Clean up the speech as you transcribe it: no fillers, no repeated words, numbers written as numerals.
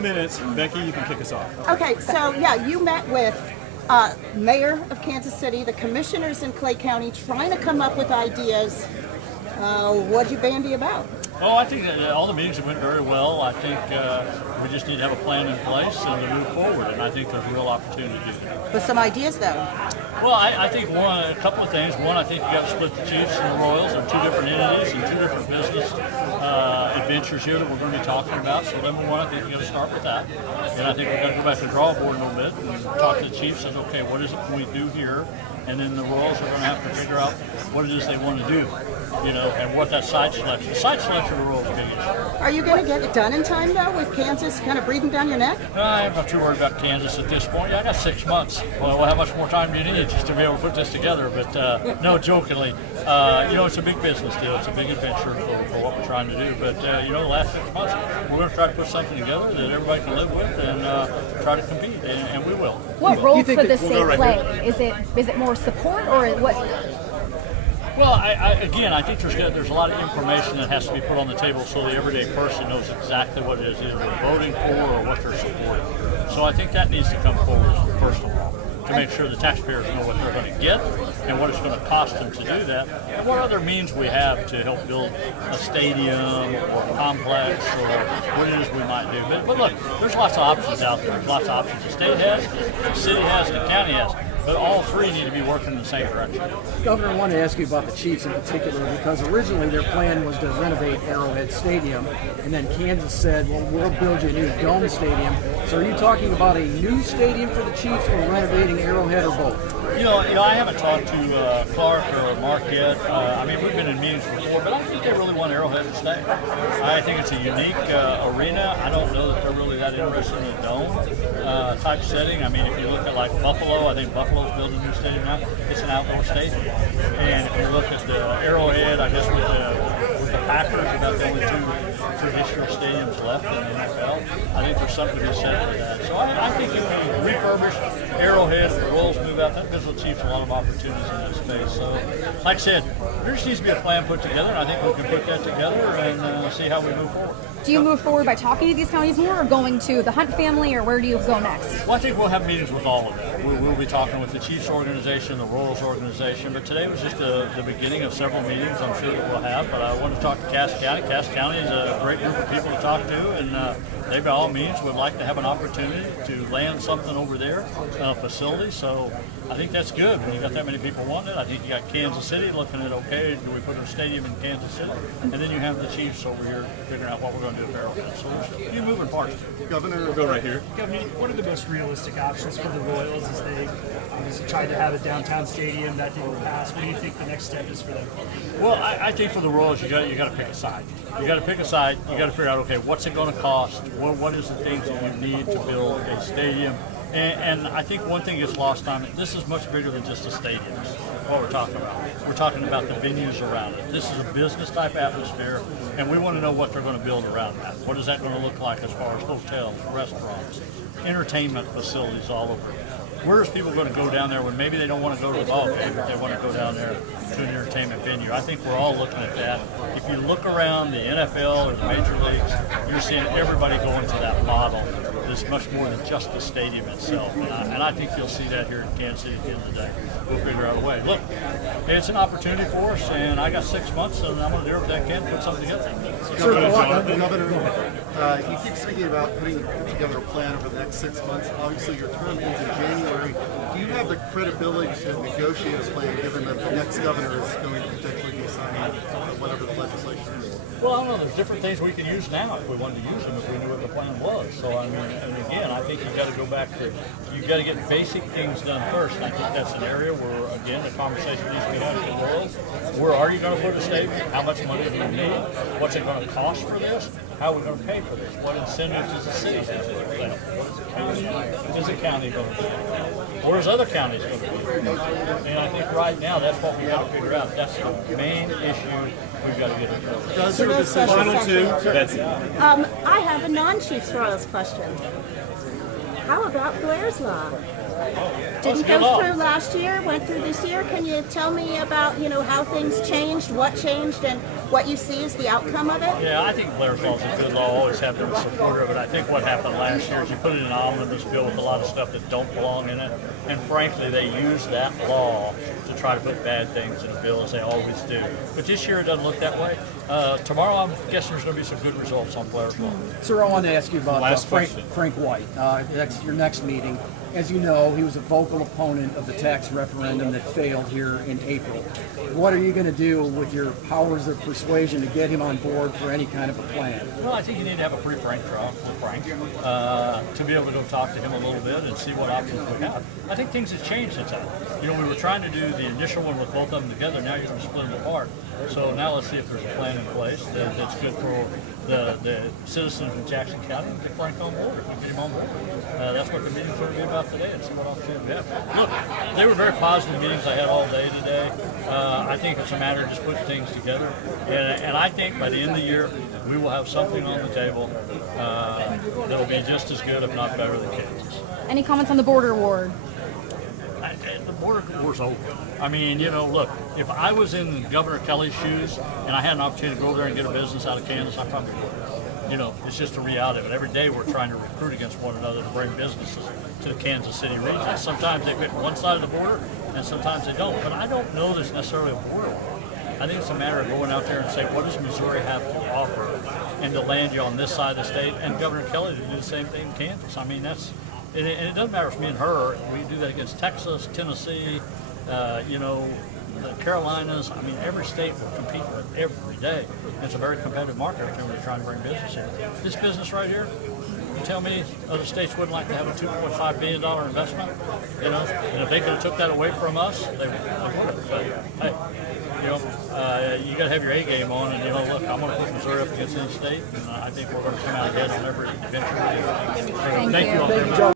Minutes, Becky, you can kick us off. Okay, so yeah, you met with Mayor of Kansas City, the commissioners in Clay County, trying to come up with ideas. What'd you bandy about? Well, I think that all the meetings went very well. I think we just need to have a plan in place and to move forward, and I think there's a real opportunity to do that. With some ideas, though. Well, I think a couple of things. One, I think you got to split the Chiefs and the Royals. They're two different entities and two different business adventures here that we're going to be talking about. So number one, I think you got to start with that. And I think we've got to go back to the drawing board a little bit and talk to the Chiefs and okay, what is it we do here? And then the Royals are going to have to figure out what it is they want to do, and what that site selection. The site selection of the Royals is a big issue. Are you going to get it done in time, though, with Kansas kind of breathing down your neck? I'm not too worried about Kansas at this point. Yeah, I got 6 months. Well, how much more time do you need just to be able to put this together? But no, jokingly, it's a big business deal. It's a big adventure for what we're trying to do. But, the last 6 months, we're going to try to put something together that everybody can live with and try to compete, and we will. What role could the state play? Is it more support or what? Well, I think there's a lot of information that has to be put on the table so the everyday person knows exactly what it is either they're voting for or what they're supporting. So I think that needs to come forward first of all, to make sure the taxpayers know what they're going to get and what it's going to cost them to do that, and what other means we have to help build a stadium or a complex or what it is we might do. But look, there's lots of options out there. There's lots of options the state has, the city has, the county has. But all three need to be working in the same direction. Governor, I wanted to ask you about the Chiefs in particular because originally their plan was to renovate Arrowhead Stadium, and then Kansas said, well, we'll build you a new dome stadium. So are you talking about a new stadium for the Chiefs or renovating Arrowhead or both? I haven't talked to Clark or Mark yet. We've been in meetings before, but I think they really want Arrowhead to stay. I think it's a unique arena. I don't know that they're really that interested in a dome type setting. If you look at like Buffalo, I think Buffalo's building a new stadium now. It's an outdoor stadium. And if you look at the Arrowhead, I guess with the Packers, about the only two traditional stadiums left in the NFL, I think there's something to be said for that. So I think if we refurbish Arrowhead and the Royals move out, that gives the Chiefs a lot of opportunities in that space. So, like I said, there just needs to be a plan put together, and I think we can put that together and see how we move forward. Do you move forward by talking to these counties more or going to the Hunt family, or where do you go next? Well, I think we'll have meetings with all of them. We'll be talking with the Chiefs organization, the Royals organization, but today was just the beginning of several meetings I'm sure that we'll have. But I want to talk to Cass County. Cass County is a great group of people to talk to, and they by all means would like to have an opportunity to land something over there, facility. So I think that's good when you got that many people wanting it. I think you got Kansas City looking at, okay, do we put a stadium in Kansas City? And then you have the Chiefs over here figuring out what we're going to do with Arrowhead. So there's a few moving parts. Governor, we'll go right here. Governor, what are the most realistic options for the Royals as they obviously tried to have a downtown stadium that didn't pass? What do you think the next step is for them? Well, I think for the Royals, you got to pick a side. You got to pick a side. You got to figure out, okay, what's it going to cost? What is the things that you need to build a stadium? And I think one thing gets lost on it. This is much bigger than just a stadium. What we're talking about. We're talking about the venues around it. This is a business type atmosphere, and we want to know what they're going to build around that. What is that going to look like as far as hotels, restaurants, entertainment facilities all over? Where's people going to go down there when maybe they don't want to go to the ball game, but they want to go down there to an entertainment venue? I think we're all looking at that. If you look around the NFL or the major leagues, you're seeing everybody going to that model. It's much more than just the stadium itself. And I think you'll see that here in Kansas City at the end of the day. We'll figure out a way. Look, it's an opportunity for us, and I got 6 months, and I'm going to do everything I can to put something together. Governor, you keep speaking about putting together a plan over the next 6 months. Obviously, your term ends in January. Do you have the credibility to negotiate a plan, given that the next governor is going to potentially be signing whatever the legislation is? Well, I don't know. There's different things we can use now if we wanted to use them, if we knew what the plan was. So, and again, I think you've got to go back to, you've got to get basic things done first. And I think that's an area where, again, the conversation needs to be had with the world. Where are you going to put a stadium? How much money do you need? What's it going to cost for this? How are we going to pay for this? What incentives does the city have to play? What is the county going to do? Where's other counties going to do? And I think right now that's what we've got to figure out. That's the main issue we've got to get into. Does your decision? Final two, Betsy. I have a non-Chiefs Royals question. How about Blair's Law? Didn't good go law. through last year, went through this year. Can you tell me about, how things changed, what changed, and what you see as the outcome of it? Yeah, I think Blair's Law is a good law. Always have been a supporter of it. I think what happened last year is you put it in an omnibus bill with a lot of stuff that don't belong in it, and frankly, they use that law to try to put bad things in a bill, as they always do. But this year it doesn't look that way. Tomorrow, I'm guessing there's going to be some good results on Blair's Law. Sir, I wanted to ask you about Last Frank, question. Frank White. Your next meeting. As you know, he was a vocal opponent of the tax referendum that failed here in April. What are you going to do with your powers of persuasion to get him on board for any kind of a plan? Well, I think you need to have a pretty frank trial with Frank to be able to go talk to him a little bit and see what options we have. I think things have changed since then. We were trying to do the initial one with both of them together. Now you're going to split them apart. So now let's see if there's a plan in place that's good for the citizens of Jackson County and get Frank on board, get him on board. That's what the meeting's going to be about today, and see what options we have. Look, they were very positive meetings I had all day today. I think it's a matter of just putting things together. And I think by the end of the year, we will have something on the table that will be just as good, if not better, than Kansas. Any comments on the border war? The border war's over. I mean, look, if I was in Governor Kelly's shoes and I had an opportunity to go over there and get a business out of Kansas, I probably would. It's just a reality of it. Every day we're trying to recruit against one another to bring businesses to the Kansas City region. Sometimes they fit one side of the border and sometimes they don't. But I don't know there's necessarily a border war. I think it's a matter of going out there and saying, what does Missouri have to offer, and to land you on this side of the state, and Governor Kelly to do the same thing in Kansas. I mean, and it doesn't matter if me and her. We do that against Texas, Tennessee, the Carolinas. I mean, every state will compete with every day. It's a very competitive market when you're trying to bring business here. This business right here, you tell me other states wouldn't like to have a $2.5 billion investment, and if they could have took that away from us, they would. But, hey, you got to have your A game on, and look, I'm going to put Missouri up against any state, and I think we're going to come out ahead on every venture. Thank you. all Thank very you, much. Joe.